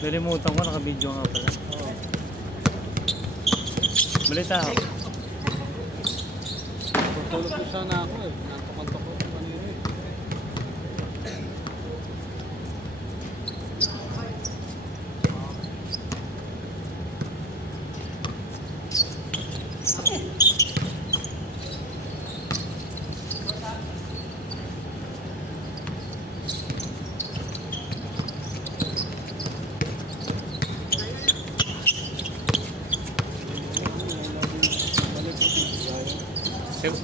Nalimutan ko, naka-video nga pala. Oo. Balita ako. Tutulog ko sana ako eh. Nantok-antok ko kanina eh.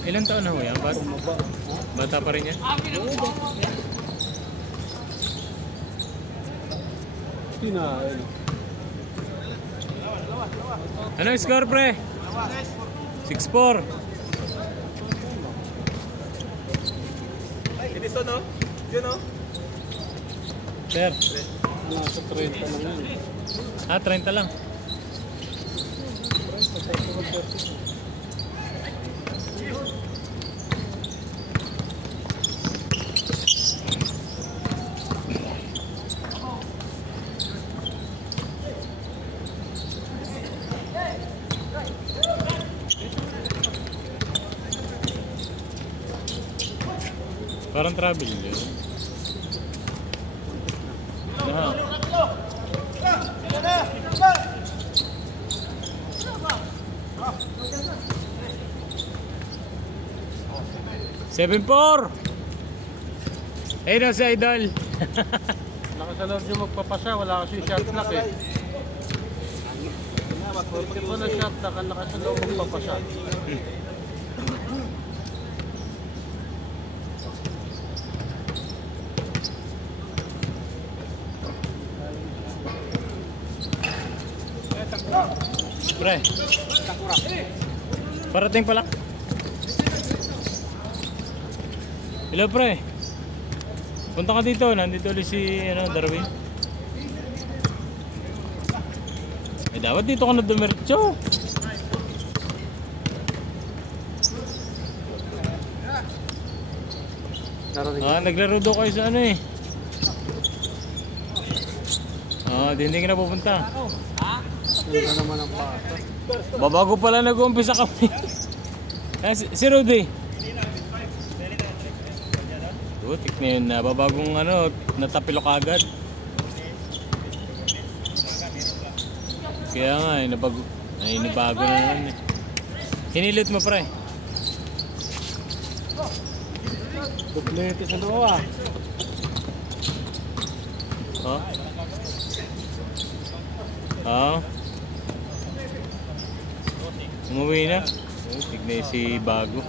Ilan taon na ho yan? Bata pa rin yan? Kinain. Ano yung score, pre? 6-4. Ito no? Yun no? Sir. Nasa 30 lang yan. Ah, 30 lang. Parang travel yun. Ah. $7-4. Ayun na si Idol. Nakasalab yung magpapasya, wala kasi shot clock eh. Porque po na shot clock, ang nakasalab magpapasya. Pre. Parating pala. Hello, pre. Punta ka dito, nandito ulit si Darwin. Eh, dapat dito ka na dumiretso. Ah, naglaro daw kayo sa ano eh. Ah, hindi ka na pupunta. Punta naman ang bata. Babago pala nag-umpisa kami. Si Rudy. Butik na yun na babagong ano, natapilok agad. Kaya nga, inibago na naman eh. Hinilit mo, pre. Duplete sa loob ah. Oh. Oh. Umuwi na. Tignan si Bago.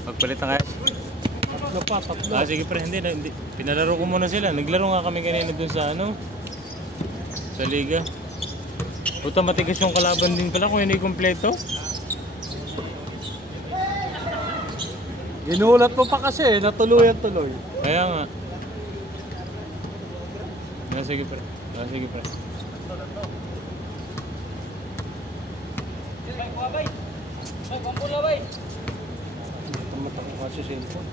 Pagpalit na kayo. Tatlo. Ah, sige pre, hindi. Pinalaro ko muna sila. Naglaro nga kami kanina dun sa ano, sa liga. Puta, matigas yung kalaban din pala kung hindi kompleto. Ginulat mo pa kasi, natuloy-tuloy. Kaya nga. Ah, sige pre. Ah, sige pre. Tumatak ko kasi cellphone.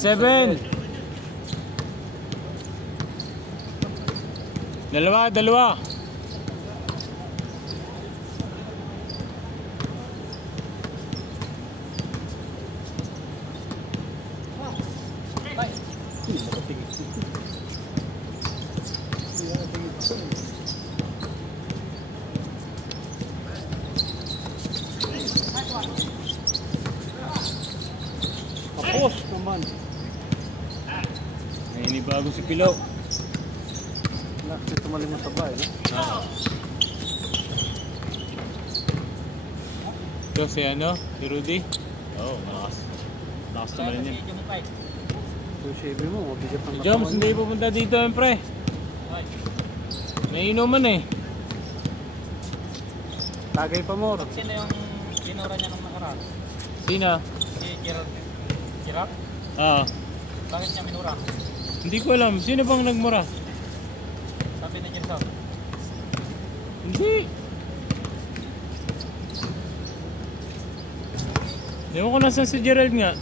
Seven. Dalawa. Tapos naman. Ay, inibago si Pilaw. Kasi tumaling mo sa bahay. Ah. Ito si ano? Si Rudy? Oo, malakas. Malakas naman yun. Yung shave mo, mabigat ang Joms, hindi pupunta dito yan, pre. May inuman eh. Tagay pa mo. Sino yung sinura niya nung nakaraan? Sino? Si Gerald Hirap? Oo. Bakit niya minura? Hindi ko alam. Sino bang nagmura? Sabi ni Gerson. Hindi. Ewan ko nasan si Gerald nga.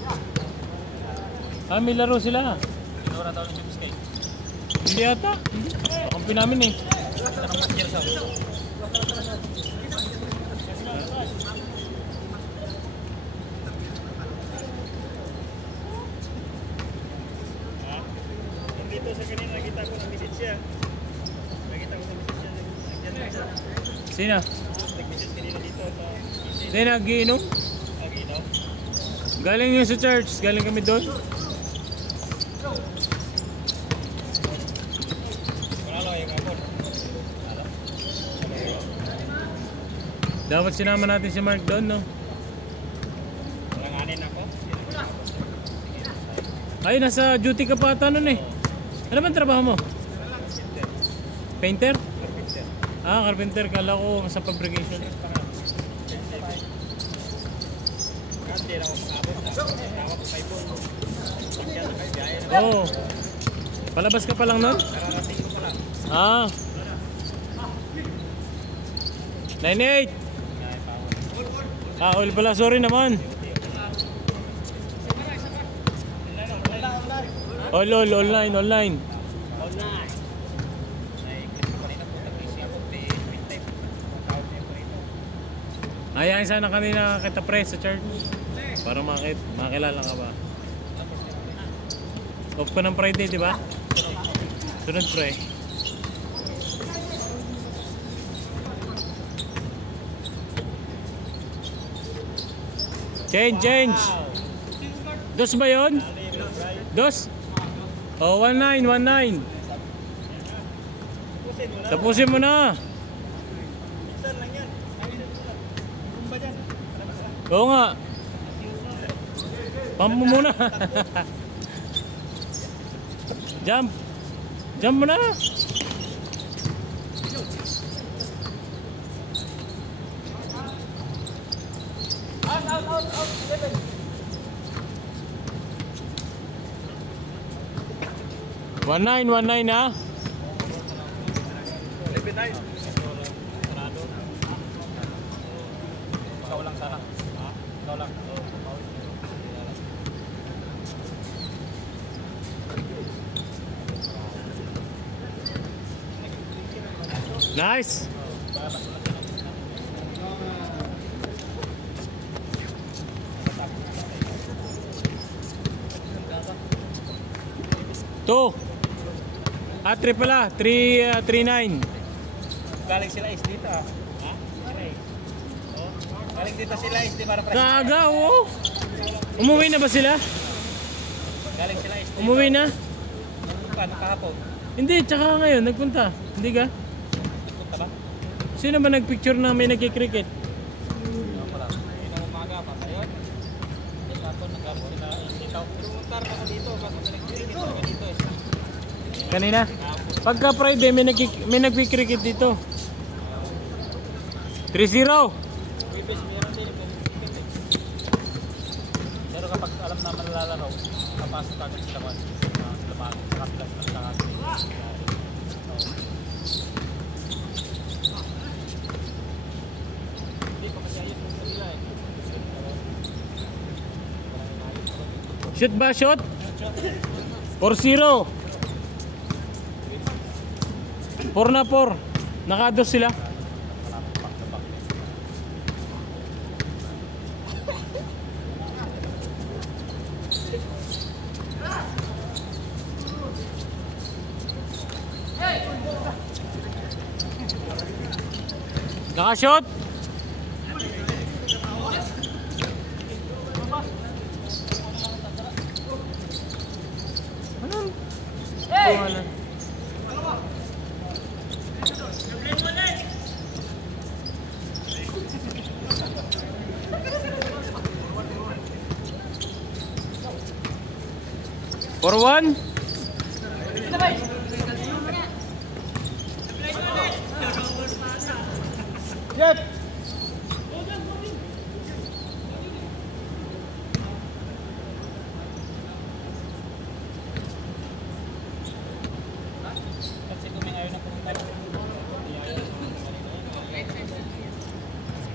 Ah, may laro sila. Minura daw ni James Kay. Hindi ata. Kampi namin eh. Tanong mo si Gerson. Dito sa kanina nakita ko nag-visit siya. Nakita ko nag-visit siya. Sino? Nag-visit kanina dito sa Hindi, nag-iinom. Agino. Galing yun sa church. Galing kami doon. Manalo yung kapon. Dapat sinama natin si Mark doon, no? Langanin ako. Ay, nasa duty ka pa ata nun eh. Ano bang trabaho mo? Painter? Carpenter. Ah, carpenter. Kala ko sa fabrication. Hindi na ako makabot. Tawag sa iPhone. Oo. Palabas ka pa lang nun? Kararating ko pa lang. Ah. 98. Ah, all pala. Sorry naman. Online. Online. Online. Ay, gusto ko rin ako nag-isip ako. Pin-type. Tawag niya ko rito. Ayain sana kanina kita pre sa church. Para makilala ka ba? Off ka ng Friday, di ba? Sunod pre. Change. Dos ba yun? Dos? Oh, 19. Tapusin mo na. Minsan lang yan. Kumba dyan. Oo nga. Pump mo muna. Jump. Jump mo na. Out. 19 ha. Lipid-9. Sarado. Ikaw lang sana. Ha? Ikaw lang. Nice. Two. Ah, 3 pala. 3-9. Galing sila is dito. Ha? Okay. Oh. Galing dito sila is di para press. Kaaga, oo. Umuwi na ba sila? Galing sila is dito. Umuwi na? Paano kahapon? Hindi, tsaka ngayon. Nagpunta. Hindi ka? Punta ba? Sino ba nagpicture na may nagkikriket? Ano pala? Hindi na umaga pa. Ngayon? Hindi kahapon. Nagkapon sila dito. Pero muntar ako dito. Bago sa nag-cricket ako dito eh. Kanina? Pagka Friday, may nagkikriket dito. 3-0. Wibis, meron din. Pero kapag alam na malalaro, kapasok agad sila ko. Lamang, kaplas ng lahat. Hindi ko kasi ayun sa nila eh. Shoot ba? Shot? 4-0. 4-4. Nakados sila. Nakashot? Anong? Pangalan? For one? Jet!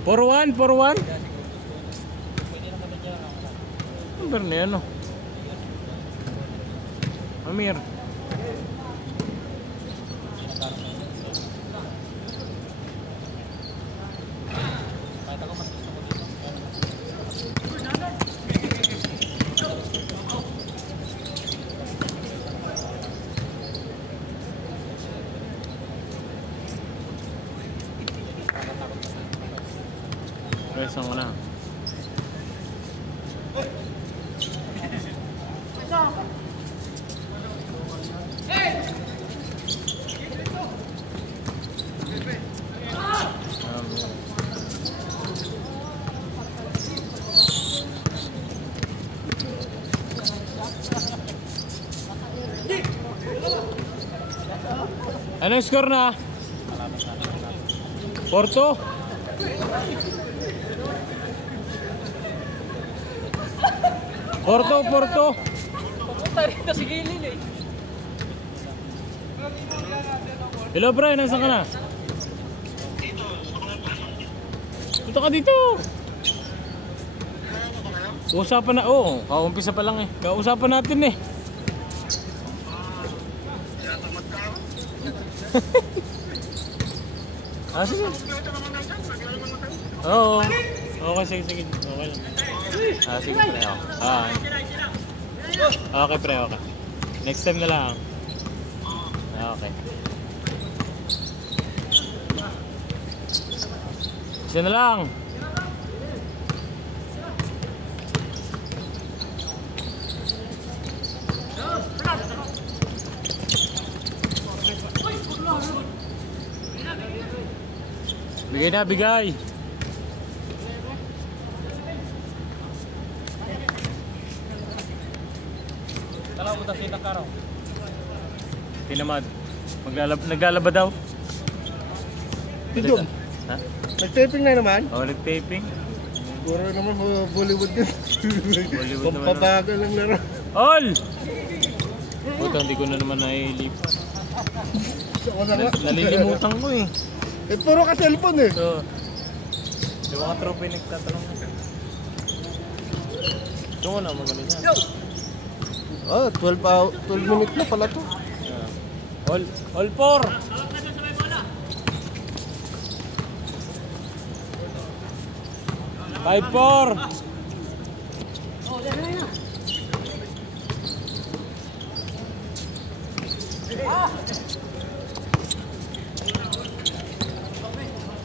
4-1, 4-1. Pwede naman na dyan. Number na yan, no? Amir. Kahit ako mas gusto ko dito. Guys, ang na. Ano yung score na? 4-2? Porto. Pupunta rito si Gilin eh. Hello, Brian, nasaan ka na? Dito ka dito. Usapan na, oo, kaumpisa pa lang eh. Kausapan natin eh. Sige. Oo. Okay, sige. Okay lang. Sige pre, okay pre, okay. Next time na lang. Okay. Isa na lang. Bigay na, bigay. Tala mo tayo ng karaw. Tinamad. Naglalaba daw. Dito. Ha? Nag-taping na naman. Oo, nag-taping. Puro naman Bollywood din. Bollywood naman. Pampabagal lang laro. All! Puta, hindi ko na naman nailipat. Ako na nga. Nalilimutan ko eh. Eh, puro ka cellphone eh. So, yung mga trophy nagtatanong na. Ito mo na, magano niya. Ah, 12 minutes na pala to. All four! Five four!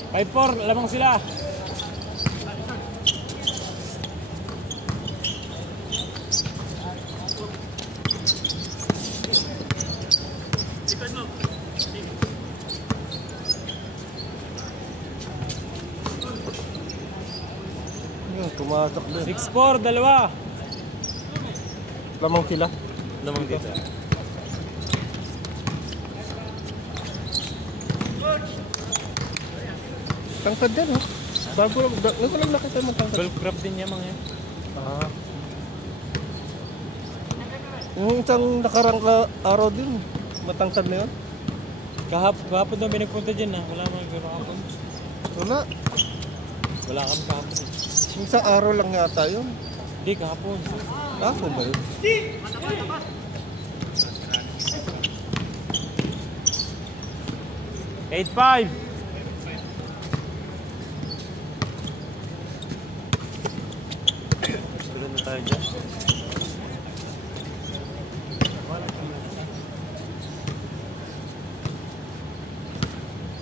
Five four, lamang sila. Yun, tumatak din. 6-4, dalawa. Lamang sila. Lamang dito. Tangkad din, oh. Bago lang nakita mo tangkad. Golf crab din niya mga yan. Ah. Yung isang nakarang araw din, matangkad na yun. Kahapon daw may nagpunta dyan na. Wala mga kahapon. Wala. Wala kami kahapon. Yung isang araw lang yata yun. Hindi, kahapon. Ako ba yun? Eight five. Susunod na tayo dyan.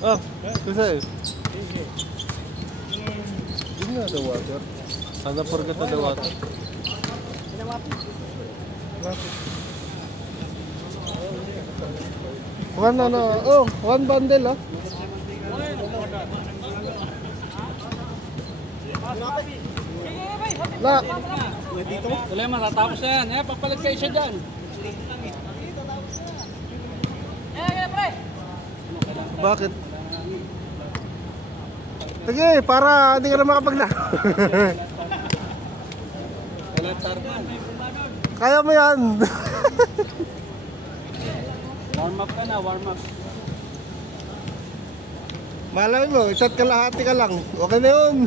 Ah, kasi. Yun nga the water. Sana forget na the water. One bundle ah. La. Wala yung matatapos na yan. Papalag sa isa dyan. Bakit? Sige, para hindi ka na makapaglaro. Kaya mo yan. Warm up ka na, warm up. Malay mo, isa't kalahati ka lang. Okay na yun.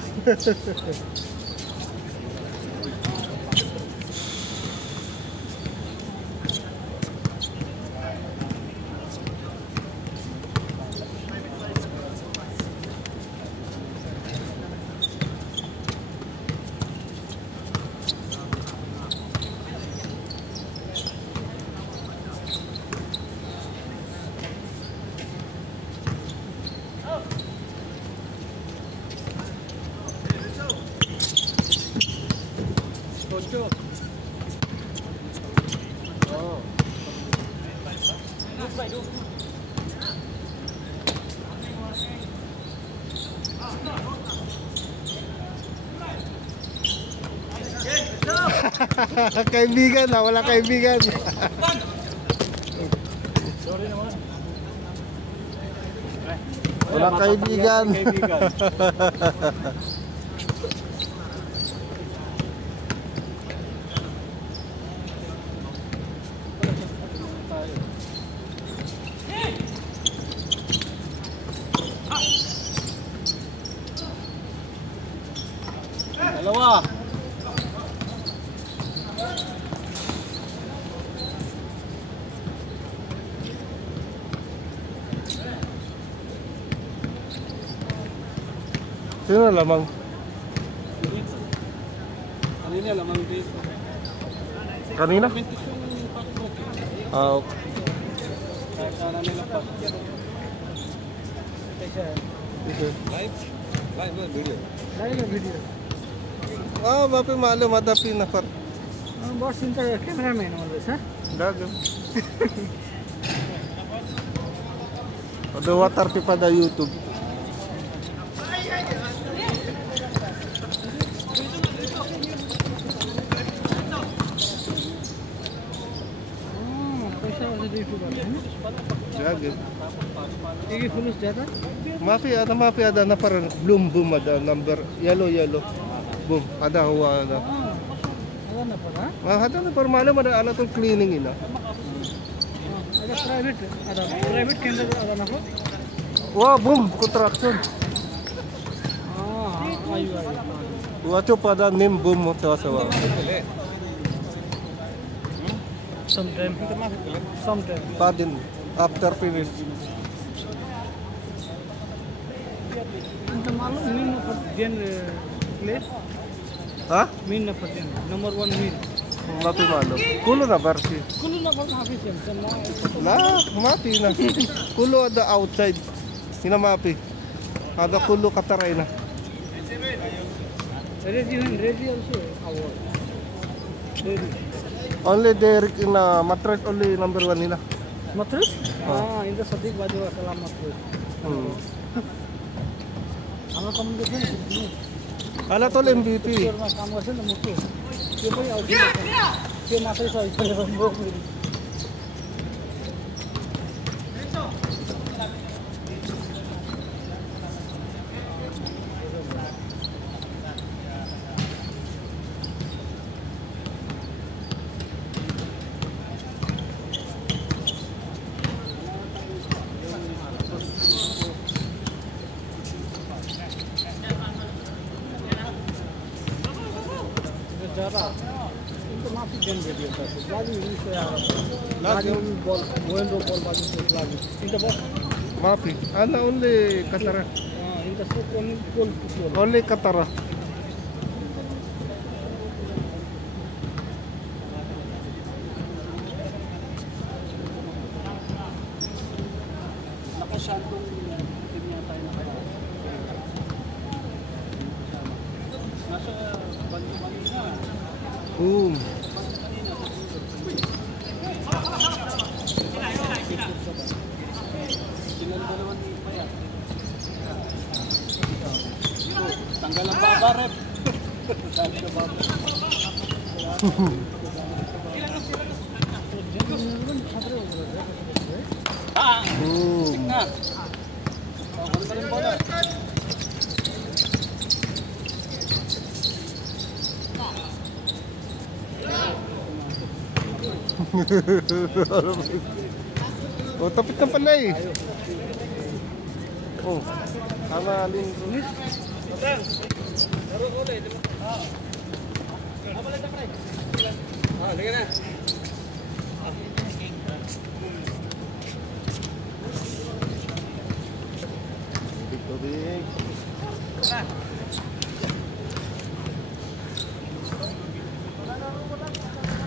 Ocho. Oh. Kaibigan na, wala kaibigan. Sorry naman. Wala kaibigan. Dalawa. Sino lamang? Kanina lamang dito. Kanina? Mintis yung pakbok. Okay. Kaya sana nila pa. Live? Live or video? Live or video? Bapi malum ada pin nafar. Boss in the cameraman always, huh? Dago. Ada water pipa da YouTube. पैसा वाला यूट्यूबर है ना? Dago. ये फुल ज्यादा? Mafi ada na par bloom boom ada number yellow. Boom, ada huwa ada. ada ना पड़ा? Ada na par malum ada ala to cleaning ina. ada private के अंदर ada ना हो? Wah, boom, construction. आयु Wacho pada name boom mo sawa. sometime Padin after finish. انت معلوم مين نفردين place Ha? مين نفردين number 1 مين Mafi malum. Kulo na barsi. كلنا برضه حافظين La, mapi na. Kulo ada outside. Ina mapi. Ada kulo kataray na. ready also our ready Only Derek ina matret only number 1 nila. mattress in the Sadiq bajo salam mattress আমরা communication Ala tol MVP. काम गर्छ नि मुख्य त्यो पनि आउँछ त्यो मात्रै छ अहिले ज्यादा इनको माफी देन दे दिया था लागी यही से यार लागी बॉल गोइंग बॉल बाजू से लागी इनका ball Mapi. Ana only katara. इनका सब गोल गोल Only katara. nakashantong team yata yung nakaraan nasa bali na Boom. Sinandalawan ni Paya. Tanggal ang baba, rep. Sabi ka baba. Boom. Na. Ano na rin bola? Oh, tapit na pala eh. Oh. Analin Ruiz. Laro ko ulit. Balik na, pre. Lagyan na.